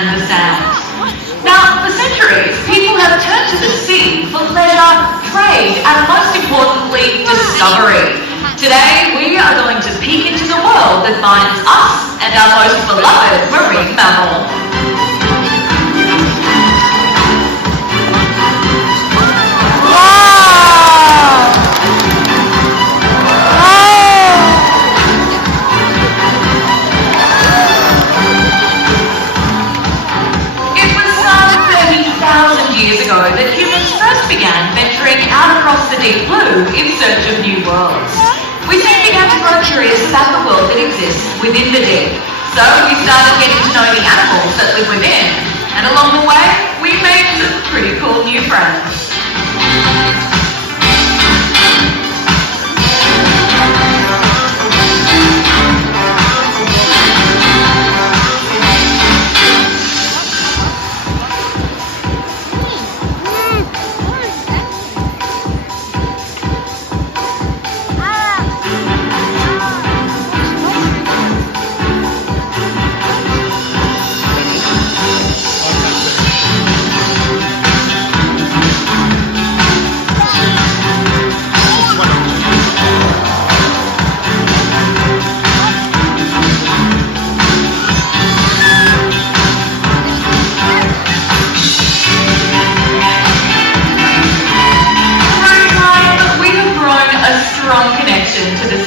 and the sand. Now, for centuries, people have turned to the sea for leisure, trade, and most importantly, discovery. Today, we are going to peek into the world that binds us and our most beloved marine mammal. Years ago that humans first began venturing out across the deep blue in search of new worlds. We soon began to grow curious about the world that exists within the deep. So we started getting to know the animals that live within, and along the way we made some pretty cool new friends.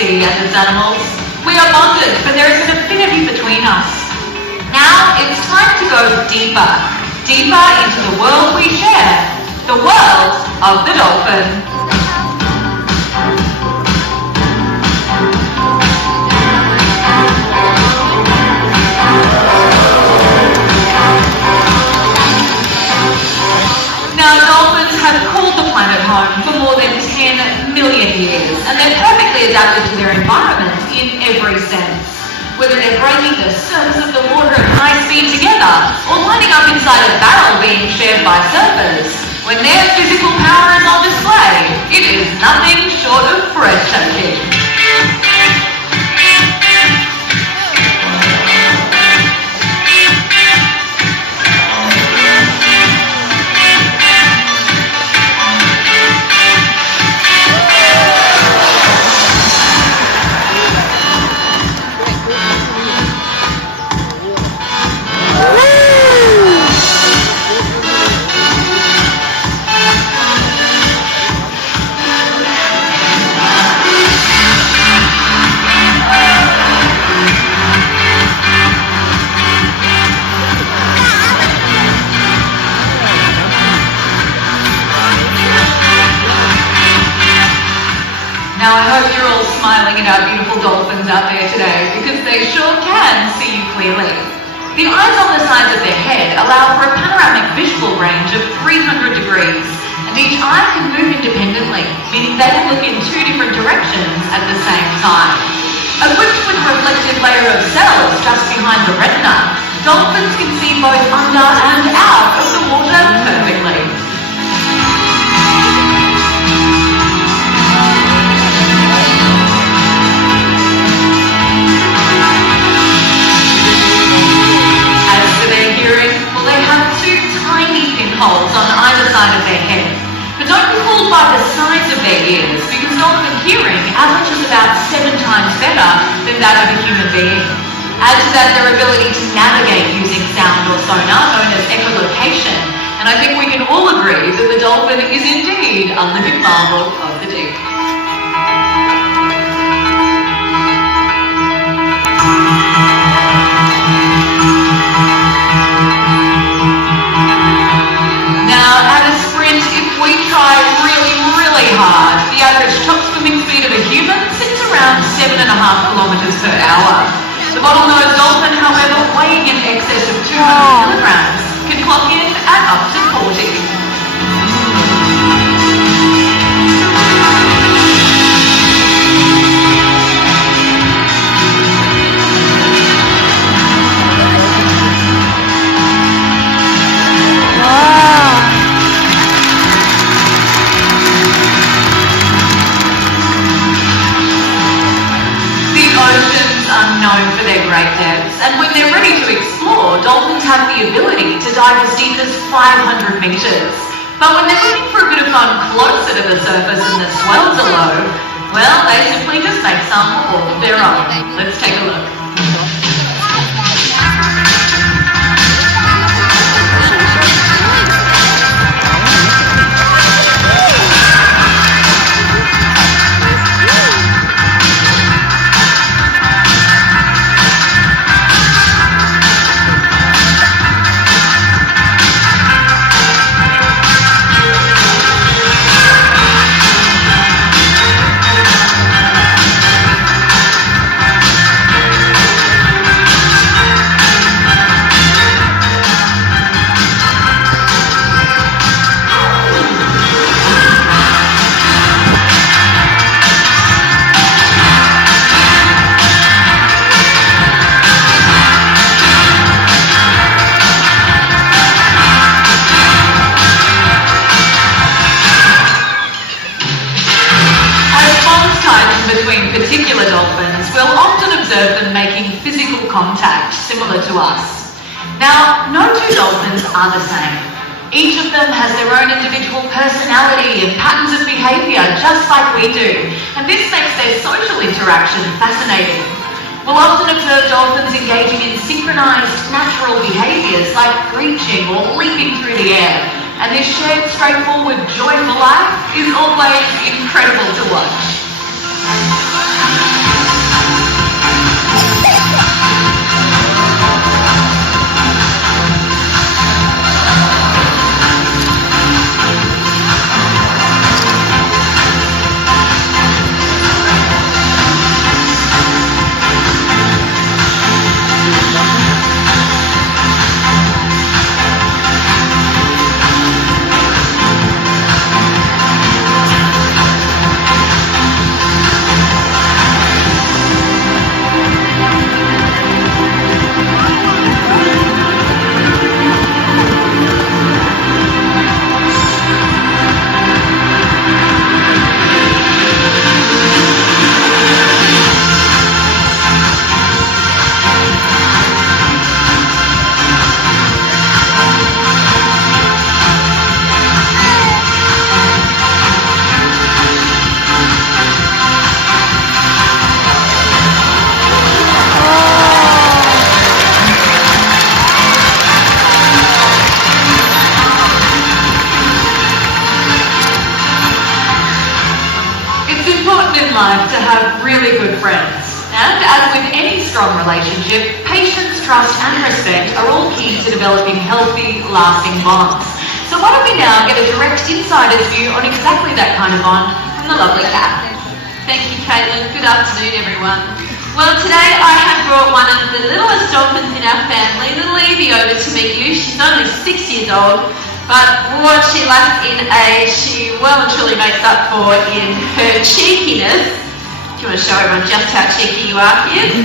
And its animals. We are bonded, but there is an affinity between us. Now it's time to go deeper into the world we share, the world of the dolphin. Now, dolphins have called the planet home for more than 10 million years, and they're perfectly adapted to their environment in every sense. Whether they're breaking the surface of the water at high speed together, or lining up inside a barrel being shared by surfers, when their physical power is on display, it is nothing short of breathtaking. Now I hope you're all smiling at our beautiful dolphins out there today, because they sure can see you clearly. The eyes on the sides of their head allow for a panoramic visual range of 300 degrees, and each eye can move independently, meaning they can look in two different directions at the same time. Equipped with a reflective layer of cells just behind the retina, dolphins can see both under and out of the water perfectly. Holes on either side of their head. But don't be fooled by the size of their ears, because dolphin hearing averages about 7 times better than that of a human being. Add to that their ability to navigate using sound or sonar, known as echolocation, and I think we can all agree that the dolphin is indeed a living marvel of the deep. We try really hard. The average top swimming speed of a human sits around 7.5 kilometers per hour. The bottlenose dolphin, however, weighing in excess of 200 kilograms, can clock in at up to 40. Oceans are known for their great depths, and when they're ready to explore, dolphins have the ability to dive as deep as 500 meters. But when they're looking for a bit of fun closer to the surface and the swells are low, well, they simply just make some all of their own. Let's take a look. Between particular dolphins, we'll often observe them making physical contact, similar to us. Now, no two dolphins are the same. Each of them has their own individual personality and patterns of behaviour, just like we do, and this makes their social interaction fascinating. We'll often observe dolphins engaging in synchronised natural behaviours like breaching or leaping through the air, and this shared, straightforward, joyful life is always incredible to watch. To have really good friends. And as with any strong relationship, patience, trust and respect are all key to developing healthy, lasting bonds. So why don't we now get a direct insider's view on exactly that kind of bond from the lovely Kat. Thank you, Caitlin. Good afternoon, everyone. Well, today I have brought one of the littlest dolphins in our family, little Evie, over to meet you. She's only 6 years old, but what she lacks in age, she well and truly makes up for in her cheekiness. Do you want to show everyone just how cheeky you are, kids?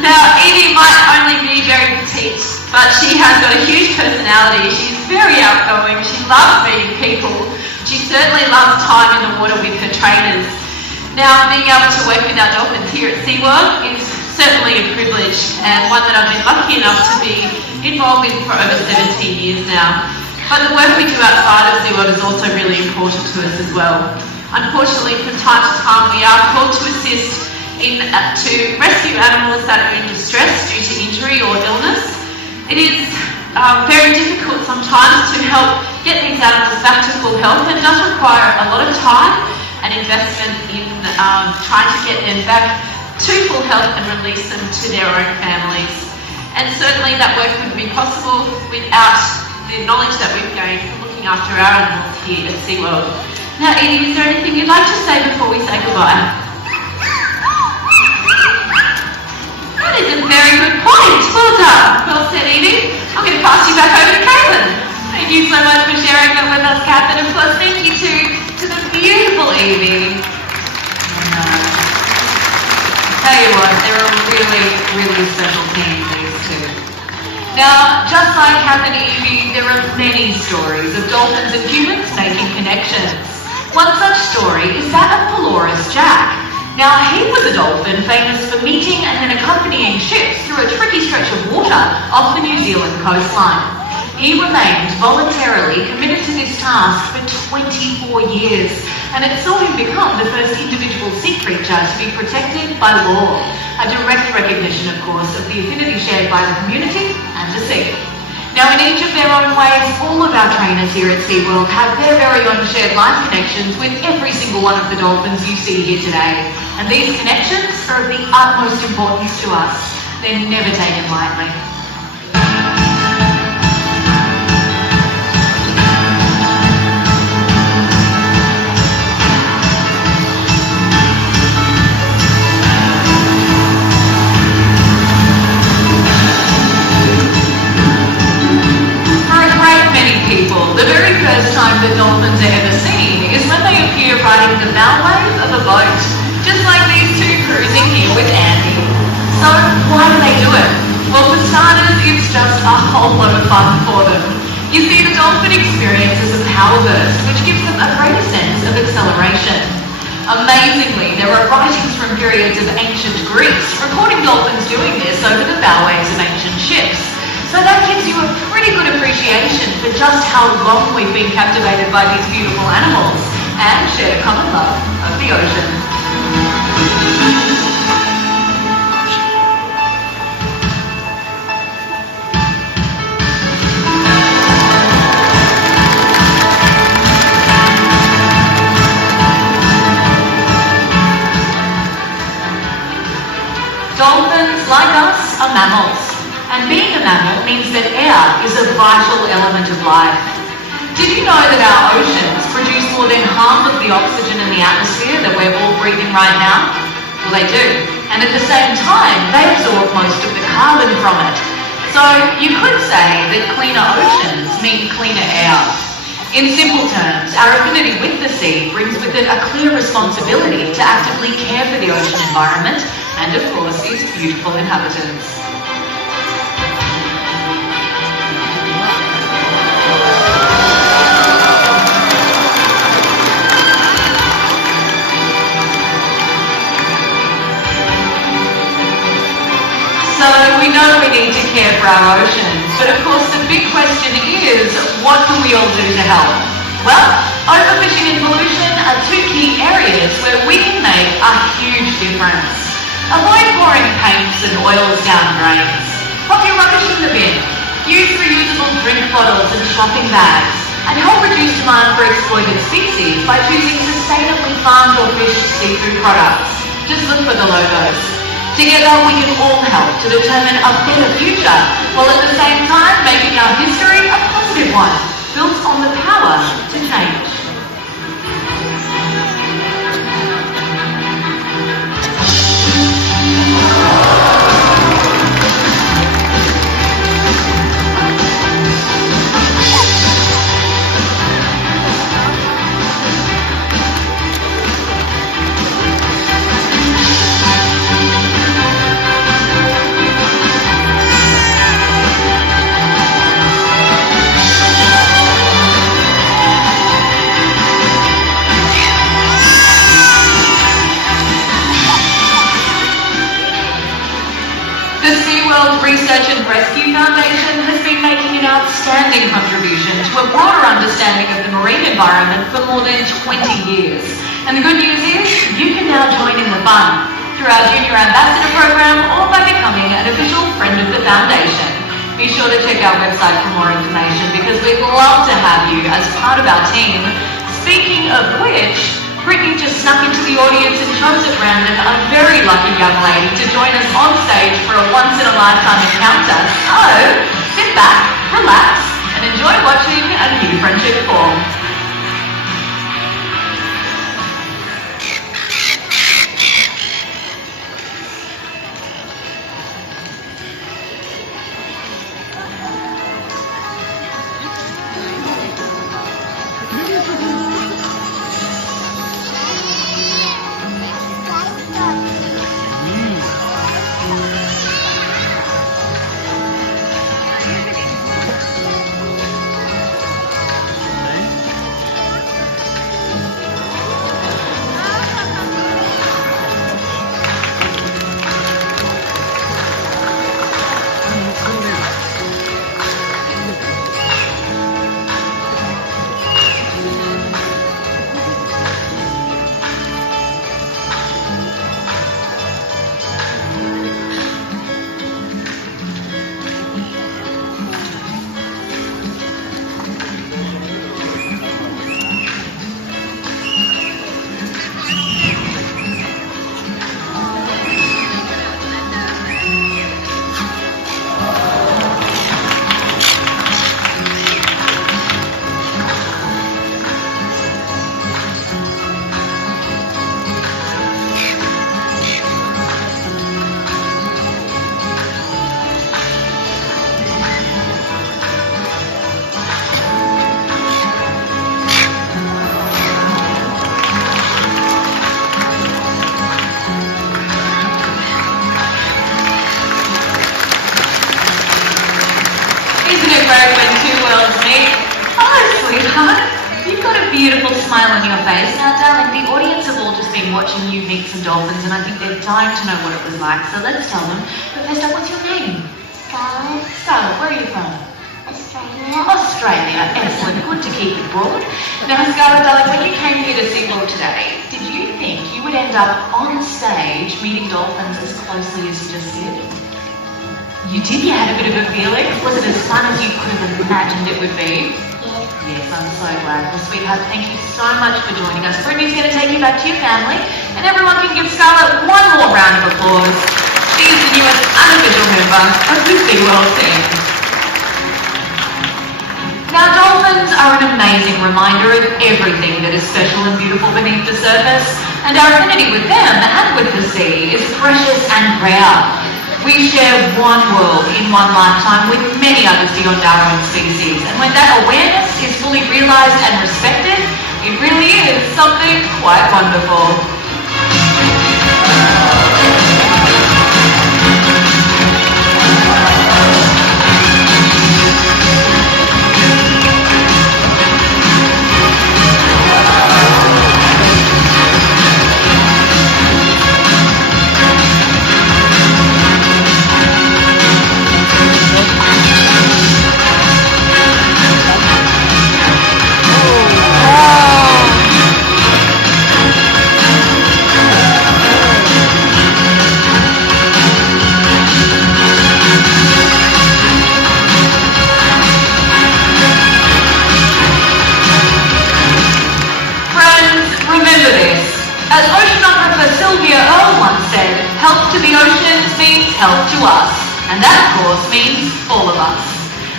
Now, Evie might only be very petite, but she has got a huge personality. She's very outgoing. She loves meeting people. She certainly loves time in the water with her trainers. Now, being able to work with our dolphins here at SeaWorld is certainly a privilege, and one that I've been lucky enough to be involved in for over 17 years now. But the work we do outside of SeaWorld is also really important to us as well. Unfortunately, from time to time, we are called to assist to rescue animals that are in distress due to injury or illness. It is very difficult sometimes to help get these animals back to full health, and it does require a lot of time and investment in trying to get them back to full health and release them to their own families. And certainly that work wouldn't be possible without the knowledge that we've gained from looking after our animals here at SeaWorld. Now, Edie, is there anything you'd like to say before we say goodbye? That is a very good point. Well done. Well said, Edie. I'm going to pass you back over to Caitlin. Thank you so much for sharing that with us, Kath. And of course, thank you to the beautiful Evie. Tell you what, they're a really, really special team, these two. Now, just like Kath and Evie, there are many stories of dolphins and humans making connections. One such story is that of Polaris Jack. Now, he was a dolphin famous for meeting and then accompanying ships through a tricky stretch of water off the New Zealand coastline. He remained voluntarily committed to this task for 24 years, and it saw him become the first individual sea creature to be protected by law, a direct recognition, of course, of the affinity shared by the community and the sea. Now, in each of their own ways, all of our trainers here at SeaWorld have their very own shared life connections with every single one of the dolphins you see here today. And these connections are of the utmost importance to us. They're never taken lightly. The very first time that dolphins are ever seen is when they appear riding the bow wave of a boat, just like these two cruising here with Andy. So why do they do it? Well, for starters, it's just a whole lot of fun for them. You see, the dolphin experiences a power burst, which gives them a greater sense of acceleration. Amazingly, there are writings from periods of ancient Greece recording dolphins doing this over the bow waves of ancient ships. So that gives you a pretty good appreciation for just how long we've been captivated by these beautiful animals and share a common love of the ocean. Dolphins, like us, are mammals. And being a mammal means that air is a vital element of life. Did you know that our oceans produce more than half of the oxygen in the atmosphere that we're all breathing right now? Well, they do. And at the same time, they absorb most of the carbon from it. So you could say that cleaner oceans mean cleaner air. In simple terms, our affinity with the sea brings with it a clear responsibility to actively care for the ocean environment and, of course, its beautiful inhabitants. So we know we need to care for our oceans, but of course the big question is, what can we all do to help? Well, overfishing and pollution are two key areas where we can make a huge difference. Avoid pouring paints and oils down drains. Pop your rubbish in the bin. Use reusable drink bottles and shopping bags. And help reduce demand for exploited species by choosing sustainably farmed or fished seafood products. Just look for the logos. Together we can all help to determine a better future, while at the same time making our history a positive one, built on the power to change. Research and Rescue Foundation has been making an outstanding contribution to a broader understanding of the marine environment for more than 20 years. And the good news is, you can now join in the fun through our Junior Ambassador program or by becoming an official friend of the Foundation. Be sure to check our website for more information because we'd love to have you as part of our team. Speaking of which, Brittany just snuck into the audience and chose at random a very lucky young lady to join us on stage for a once-in-a-lifetime encounter. So, sit back, relax, and enjoy watching a new friendship form. great when two worlds meet. Hello, sweetheart. You've got a beautiful smile on your face. Now, darling, the audience have all just been watching you meet some dolphins, and I think they're dying to know what it was like. So let's tell them. But first up, what's your name? Scarlet, Scarlett, where are you from? Australia. Australia. Excellent. Good to keep it broad. Now, Scarlett, darling, when you came here to SeaWorld today, did you think you would end up on stage meeting dolphins as closely as you just did? You did? You had a bit of a feeling? Was it as fun as you could have imagined it would be? Yes. Yes, I'm so glad. Well, sweetheart, thank you so much for joining us. Brittany's going to take you back to your family, and everyone can give Scarlett one more round of applause. She's the newest unofficial member of the SeaWorld team. Now, dolphins are an amazing reminder of everything that is special and beautiful beneath the surface, and our affinity with them and with the sea is precious and rare. We share one world in one lifetime with many others beyond our own species, and when that awareness is fully realised and respected, it really is something quite wonderful. Help to the oceans means help to us, and that of course means all of us.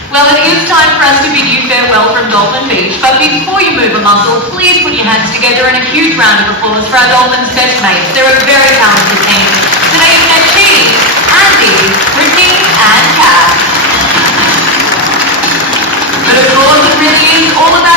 Well, it is time for us to bid you farewell from Dolphin Beach, but before you move a muscle, please put your hands together in a huge round of applause for our Dolphins' best mates. They're a very talented team. Today you've met Cheese, Andy, Brittany, and Kat. But of course, it really is all about